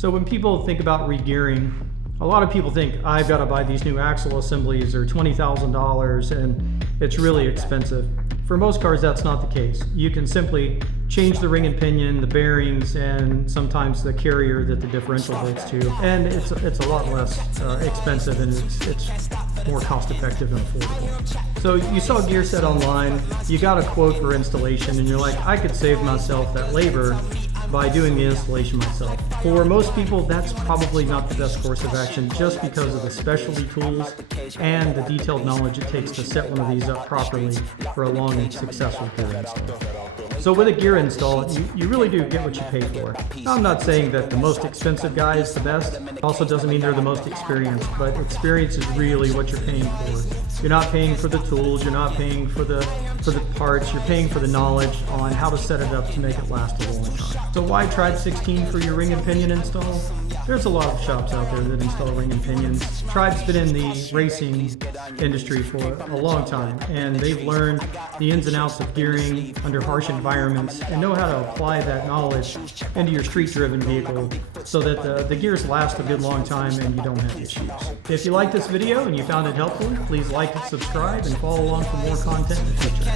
So when people think about regearing, a lot of people think, I've got to buy these new axle assemblies, they're $20,000 and it's really expensive. For most cars, that's not the case. You can simply change the ring and pinion, the bearings, and sometimes the carrier that the differential hooks to, and it's a lot less expensive, and it's more cost effective and affordable. So you saw a gear set online, you got a quote for installation, and you're like, I could save myself that labor by doing the installation myself. For most people, that's probably not the best course of action, just because of the specialty tools and the detailed knowledge it takes to set one of these up properly for a long and successful gear install. So with a gear install, you really do get what you pay for. Now, I'm not saying that the most expensive guy is the best. It also doesn't mean they're the most experienced, but experience is really what you're paying for. You're not paying for the tools, you're not paying for the parts, you're paying for the knowledge on how to set it up to make it last a long time. So why Tribe-16 for your ring and pinion install? There's a lot of shops out there that install ring and pinions. Tribe's been in the racing industry for a long time, and they've learned the ins and outs of gearing under harsh environments and know how to apply that knowledge into your street-driven vehicle so that the gears last a good long time and you don't have issues. If you liked this video and you found it helpful, please like and subscribe and follow along for more content in the future.